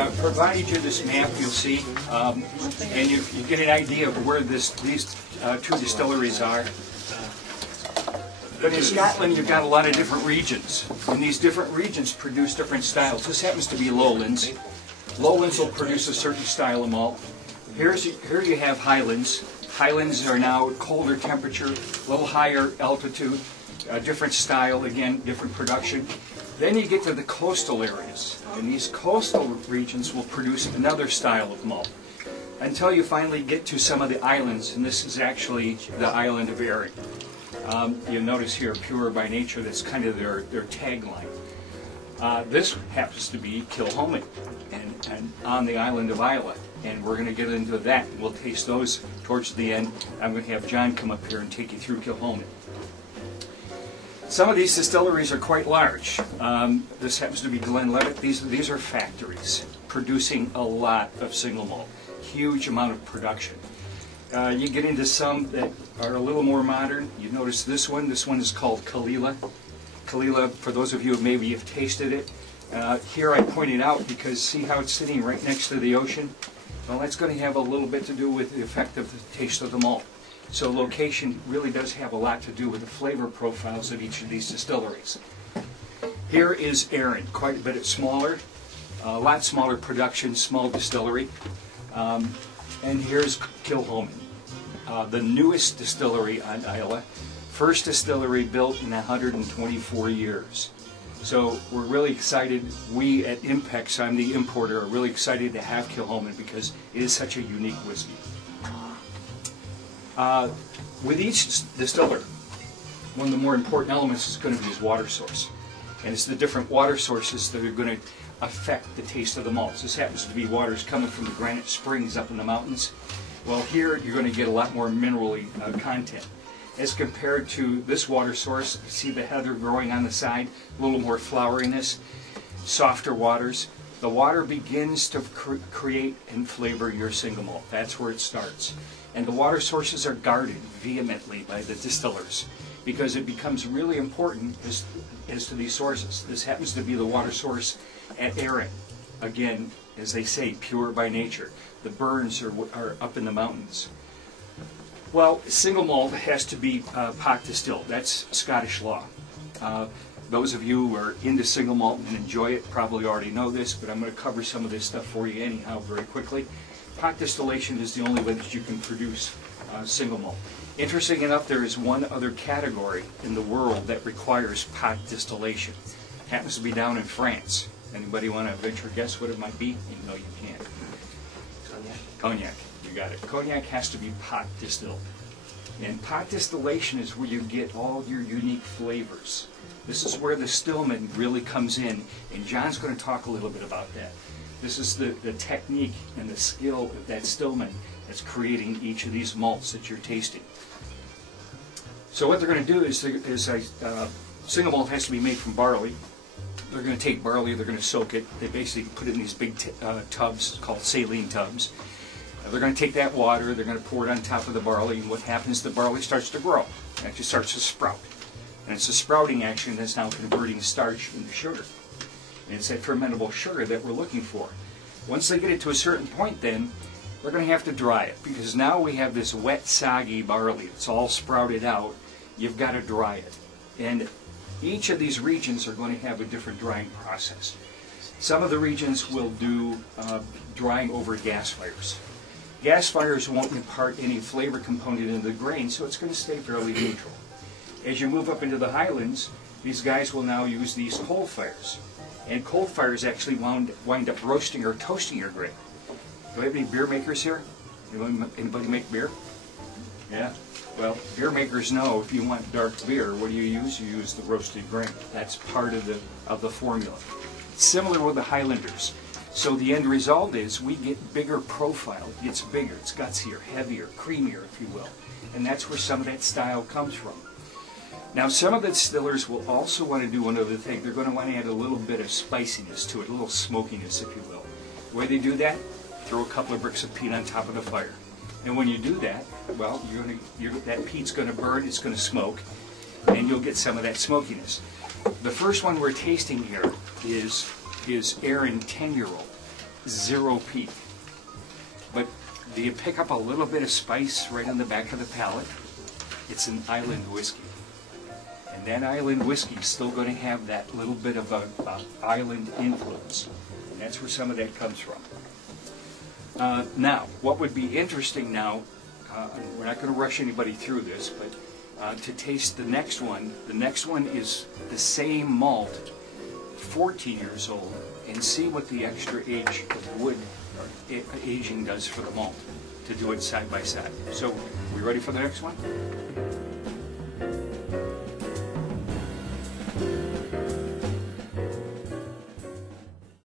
I provided you this map, you'll see, and you get an idea of where these two distilleries are. But in Scotland, you've got a lot of different regions, and these different regions produce different styles. This happens to be lowlands. Lowlands will produce a certain style of malt. Here you have highlands. Highlands are now colder temperature, a little higher altitude, a different style, again, different production. Then you get to the coastal areas, and these coastal regions will produce another style of malt, until you finally get to some of the islands, and this is actually the island of Arran. You'll notice here, pure by nature, that's kind of their tagline. This happens to be Kilchoman, and on the island of Islay, and we're going to get into that. We'll taste those towards the end. I'm going to have John come up here and take you through Kilchoman. Some of these distilleries are quite large. This happens to be Glenlivet. These are factories producing a lot of single malt, huge amount of production. You get into some that are a little more modern. You notice this one. This one is called Kalila. Kalila, for those of you who maybe have tasted it, here I pointed out because see how it's sitting right next to the ocean? Well, that's going to have a little bit to do with the effect of the taste of the malt. So location really does have a lot to do with the flavor profiles of each of these distilleries. Here is Arran, quite a bit smaller, a lot smaller production, small distillery. And here's Kilchoman, the newest distillery on Islay. First distillery built in 124 years. So we're really excited. We at Impex, I'm the importer, are really excited to have Kilchoman because it is such a unique whiskey. With each distiller, one of the more important elements is going to be his water source. And it's the different water sources that are going to affect the taste of the malts. This happens to be waters coming from the granite springs up in the mountains. Well, here you're going to get a lot more minerally content. As compared to this water source, you see the heather growing on the side, a little more floweriness, softer waters. The water begins to create and flavor your single malt. That's where it starts. And the water sources are guarded vehemently by the distillers because it becomes really important as to these sources. This happens to be the water source at Arran. Again, as they say, pure by nature. The burns are up in the mountains. Well, single malt has to be pot distilled. That's Scottish law. Those of you who are into single malt and enjoy it probably already know this, but I'm going to cover some of this stuff for you anyhow very quickly. Pot distillation is the only way that you can produce single malt. Interesting enough, there is one other category in the world that requires pot distillation. It happens to be down in France. Anybody want to venture a guess what it might be? You know you can't. Cognac. Cognac. You got it. Cognac has to be pot distilled. And pot distillation is where you get all your unique flavors. This is where the Stillman really comes in, and John's going to talk a little bit about that. This is the technique and the skill of that Stillman that's creating each of these malts that you're tasting. So what they're going to do is single malt has to be made from barley. They're going to take barley, they're going to soak it. They basically put it in these big tubs called saline tubs. They're going to take that water, they're going to pour it on top of the barley, and what happens, the barley starts to grow. It actually starts to sprout. And it's a sprouting action that's now converting starch into sugar. And it's that fermentable sugar that we're looking for. Once they get it to a certain point then, we're going to have to dry it, because now we have this wet, soggy barley. It's all sprouted out. You've got to dry it. And each of these regions are going to have a different drying process. Some of the regions will do drying over gas fires. Gas fires won't impart any flavor component into the grain, so it's going to stay fairly neutral. As you move up into the highlands, these guys will now use these coal fires. And coal fires actually wind up roasting or toasting your grain. Do we have any beer makers here? Anybody make beer? Yeah? Well, beer makers know if you want dark beer, what do you use? You use the roasted grain. That's part of the formula. Similar with the Highlanders. So the end result is we get bigger profile. It gets bigger, it's gutsier, heavier, creamier, if you will. And that's where some of that style comes from. Now, some of the distillers will also want to do one other thing. They're going to want to add a little bit of spiciness to it, a little smokiness, if you will. The way they do that, throw a couple of bricks of peat on top of the fire. And when you do that, well, that peat's going to burn, it's going to smoke, and you'll get some of that smokiness. The first one we're tasting here is Arran 10-year-old. zero peat. But do you pick up a little bit of spice right on the back of the palate? It's an island whiskey. And that island whiskey is still going to have that little bit of a island influence. And that's where some of that comes from. Now, what would be interesting now, we're not going to rush anybody through this, but to taste the next one is the same malt, 14 years old, and see what the extra age of wood or aging does for the malt, to do it side by side. So, we ready for the next one?